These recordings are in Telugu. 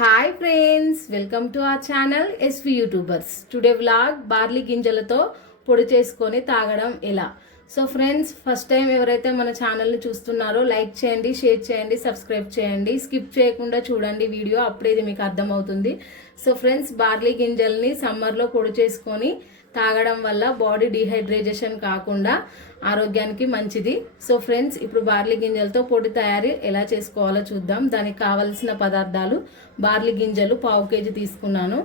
Hi friends, welcome to our channel SV YouTubers. Today vlog barley గింజలతో పొడి చేసుకొని తాగడం ఎలా. సో ఫ్రెండ్స్, ఫస్ట్ టైం ఎవరైతే మన ఛానల్ని చూస్తున్నారో లైక్ చేయండి, షేర్ చేయండి, సబ్స్క్రైబ్ చేయండి. స్కిప్ చేయకుండా చూడండి వీడియో, అప్పుడే ఇది మీకు అర్థమవుతుంది. సో ఫ్రెండ్స్, బార్లీ గింజల్ని సమ్మర్లో పొడి చేసుకొని తాగడం వల్ల బాడీ డీహైడ్రేషన్ కాకుండా ఆరోగ్యానికి మంచిది. సో ఫ్రెండ్స్, ఇప్పుడు బార్లీ గింజలతో పొడి తయారీ ఎలా చేసుకోవాలో చూద్దాం. దానికి కావలసిన పదార్థాలు: బార్లీ గింజలు 1/2 కేజీ తీసుకున్నాను,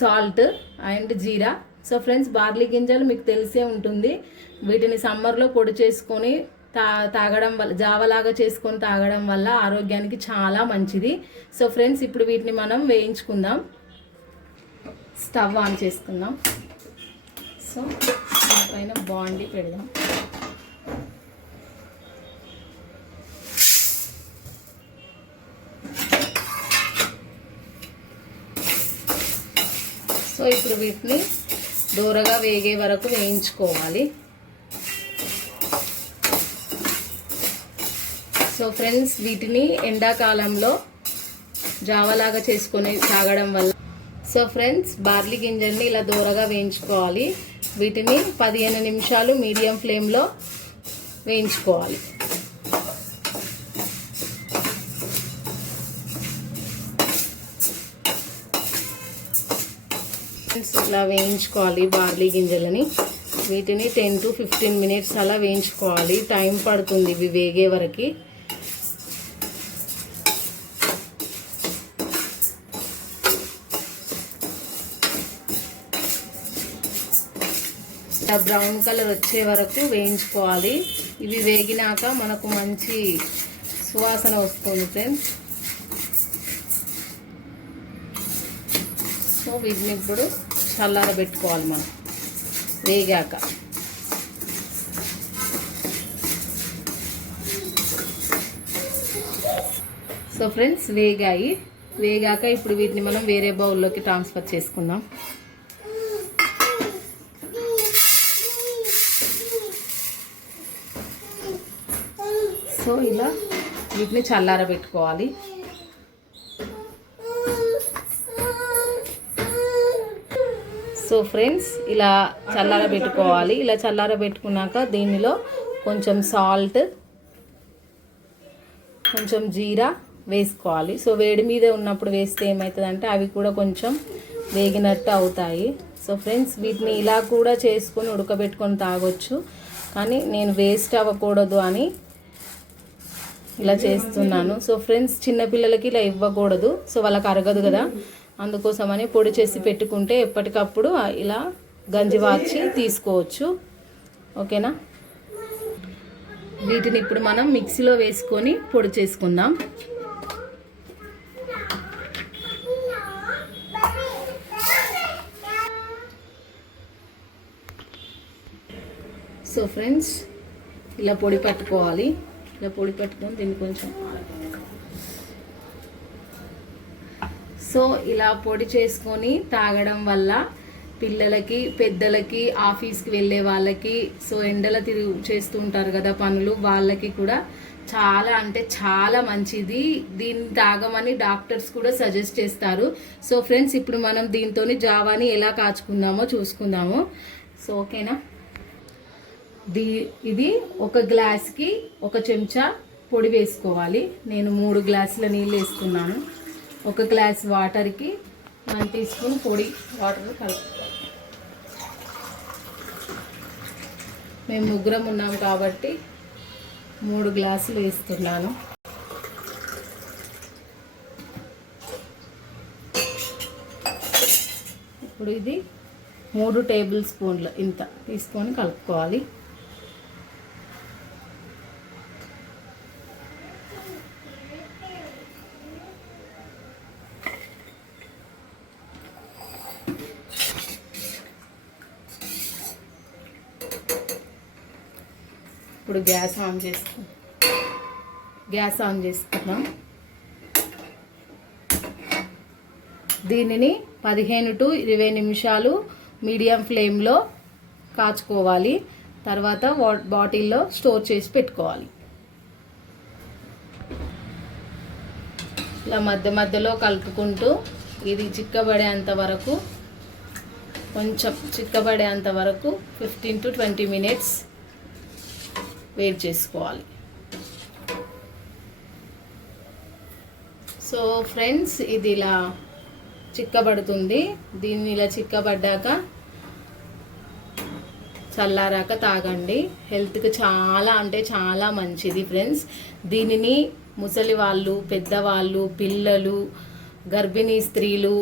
salt and jeera. So friends, barley గింజలు మీకు తెలిసే ఉంటుంది. వీటిని సమ్మర్లో పొడి చేసుకొని తాగడం వల్ల, జావలాగా చేసుకొని తాగడం వల్ల ఆరోగ్యానికి చాలా మంచిది. సో ఫ్రెండ్స్, ఇప్పుడు వీటిని మనం వేయించుకుందాం. స్టవ్ ఆన్ చేసుకుందాం. సో దీనిపైన బాండీ పెడదాం. సో ఇప్పుడు వీటిని దూరగా వేగే వరకు వేయించుకోవాలి. సో ఫ్రెండ్స్, వీటిని ఎండాకాలంలో జావలాగా చేసుకొని తాగడం వల్ల. సో ఫ్రెండ్స్, బార్లీ గింజల్ని ఇలా దూరగా వేయించుకోవాలి. వీటిని 15 నిమిషాలు మీడియం ఫ్లేమ్లో వేయించుకోవాలి. ఇలా వేయించుకోవాలి బార్లీ గింజలని. వీటిని 10 to 15 మినిట్స్ అలా వేయించుకోవాలి. టైం పడుతుంది ఇవి వేగే వరకు. బ్రౌన్ కలర్ వచ్చే వరకు వేయించుకోవాలి. ఇవి వేగినాక మనకు మంచి సువాసన వస్తుంది ఫ్రెండ్స్. సో వీటిని ఇప్పుడు చల్లారబెట్టుకోవాలి మనం వేగాక. సో ఫ్రెండ్స్, వేగాక ఇప్పుడు వీటిని మనం వేరే బౌల్లోకి ట్రాన్స్ఫర్ చేసుకుందాం. సో ఇలా వీటిని చల్లారబెట్టుకోవాలి. సో ఫ్రెండ్స్, ఇలా చల్లారబెట్టుకోవాలి. ఇలా చల్లారబెట్టుకున్నాక దీనిలో కొంచెం సాల్ట్, కొంచెం జీరా వేసుకోవాలి. సో వేడి మీద ఉన్నప్పుడు వేస్తే ఏమవుతుందంటే అవి కూడా కొంచెం వేగినట్టు అవుతాయి. సో ఫ్రెండ్స్, వీటిని ఇలా కూడా చేసుకొని ఉడకబెట్టుకొని తాగొచ్చు, కానీ నేను వేస్ట్ అవ్వకూడదు అని ఇలా చేస్తున్నాను. సో ఫ్రెండ్స్, చిన్నపిల్లలకి ఇలా ఇవ్వకూడదు, సో వాళ్ళకి అరగదు కదా, అందుకోసమని పొడి చేసి పెట్టుకుంటే ఎప్పటికప్పుడు ఇలా గంజి వార్చి తీసుకోవచ్చు. ఓకేనా? వీటిని ఇప్పుడు మనం మిక్సీలో వేసుకొని పొడి చేసుకుందాం. సో ఫ్రెండ్స్, ఇలా పొడి పట్టుకోవాలి. ఇలా పొడి పట్టుకొని దీన్ని కొంచెం. సో ఇలా పొడి చేసుకొని తాగడం వల్ల పిల్లలకి, పెద్దలకి, ఆఫీస్కి వెళ్ళే వాళ్ళకి, సో ఎండల చేస్తూ ఉంటారు కదా పనులు, వాళ్ళకి కూడా చాలా అంటే చాలా మంచిది. దీన్ని తాగమని డాక్టర్స్ కూడా సజెస్ట్ చేస్తారు. సో ఫ్రెండ్స్, ఇప్పుడు మనం దీంతో జావాని ఎలా కాచుకుందామో చూసుకుందాము. సో ఓకేనా? ఇది 1 గ్లాస్కి 1 చెంచా పొడి వేసుకోవాలి. నేను 3 గ్లాసుల నీళ్ళు వేసుకున్నాను. 1 గ్లాస్ వాటర్కి 1 టీ స్పూన్ పొడి వాటర్ కలుపుకోవాలి. మేము ముగ్గురం ఉన్నాం కాబట్టి 3 గ్లాసులు వేస్తున్నాను. ఇప్పుడు ఇది 3 టేబుల్ స్పూన్లు ఇంత తీసుకొని కలుపుకోవాలి. ఇప్పుడు గ్యాస్ ఆన్ చేసుకుందాం. దీనిని 15 to 20 నిమిషాలు మీడియం ఫ్లేమ్లో కాచుకోవాలి. తర్వాత బాటిల్లో స్టోర్ చేసి పెట్టుకోవాలి. ఇలా మధ్య మధ్యలో కలుపుకుంటూ ఇది చిక్కబడేంత వరకు, కొంచెం చిక్కబడేంత వరకు 15 to 20 minutes వెయిట్ చేసుకోవాలి. సో ఫ్రెండ్స్, ఇది ఇలా చిక్కబడుతుంది. దీన్ని ఇలా చిక్కబడ్డాక చల్లారాక తాగండి. హెల్త్కి చాలా అంటే చాలా మంచిది ఫ్రెండ్స్. దీనిని ముసలి వాళ్ళు, పెద్దవాళ్ళు, పిల్లలు, గర్భిణీ స్త్రీలు,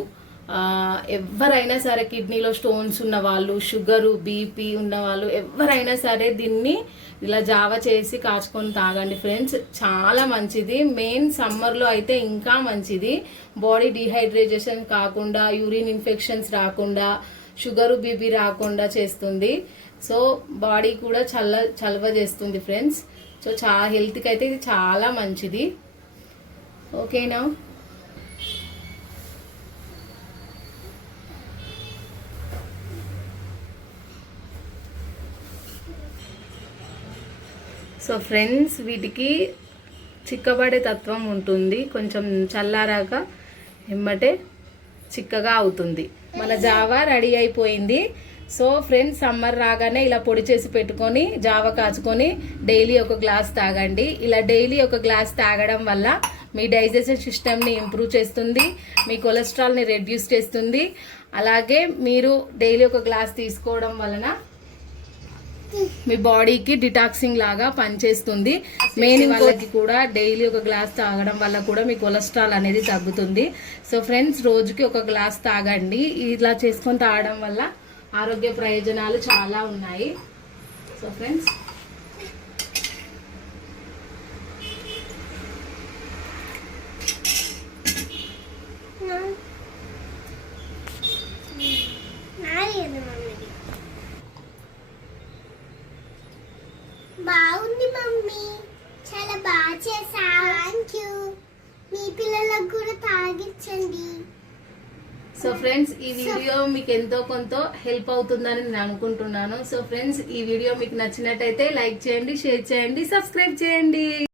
ఎవరైనా సరే, కిడ్నీలో స్టోన్స్ ఉన్న వాళ్ళు, షుగరు, బీపీ ఉన్న వాళ్ళు, ఎవరైనా సరే దీన్ని ఇలా జావ చేసి కాచుకొని తాగండి ఫ్రెండ్స్. చాలా మంచిది. మెయిన్ సమ్మర్లో అయితే ఇంకా మంచిది. బాడీ డిహైడ్రేషన్ కాకుండా, యూరిన్ ఇన్ఫెక్షన్స్ రాకుండా, షుగరు, బీపీ రాకుండా చేస్తుంది. సో బాడీ కూడా చలవ చేస్తుంది ఫ్రెండ్స్. సో హెల్త్కి అయితే ఇది చాలా మంచిది. ఓకేనా? సో ఫ్రెండ్స్, వీటికి చిక్కబడే తత్వం ఉంటుంది. కొంచెం చల్లారాక ఎమ్మటే చిక్కగా అవుతుంది. మన జావా రెడీ అయిపోయింది. సో ఫ్రెండ్స్, సమ్మర్ రాగానే ఇలా పొడి చేసి పెట్టుకొని జావ కాచుకొని డైలీ ఒక గ్లాస్ తాగండి. ఇలా డైలీ ఒక గ్లాస్ తాగడం వల్ల మీ డైజెషన్ సిస్టమ్ని ఇంప్రూవ్ చేస్తుంది, మీ కొలెస్ట్రాల్ని రెడ్యూస్ చేస్తుంది. అలాగే మీరు డైలీ ఒక గ్లాస్ తీసుకోవడం వలన మీ బాడీకి డిటాక్సింగ్ లాగా పనిచేస్తుంది. మెయిన్ వాళ్ళకి కూడా డైలీ ఒక గ్లాస్ తాగడం వల్ల కూడా మీ కొలెస్ట్రాల్ అనేది తగ్గుతుంది. సో ఫ్రెండ్స్, రోజుకి ఒక గ్లాస్ తాగండి. ఇలా చేసుకొని తాగడం వల్ల ఆరోగ్య ప్రయోజనాలు చాలా ఉన్నాయి. సో ఫ్రెండ్స్, బాగుంది మమ్మీ, చాలా బాగా చేసావు. Thank you. మీ పిల్లలకు కూడా తాగించండి. సో ఫ్రెండ్స్, ఈ వీడియో మీకు ఎంతో కొంత హెల్ప్ అవుతుందని నేను అనుకుంటున్నాను. సో ఫ్రెండ్స్, ఈ వీడియో మీకు నచ్చినట్టయితే లైక్ చేయండి, షేర్ చేయండి, సబ్స్క్రైబ్ చేయండి.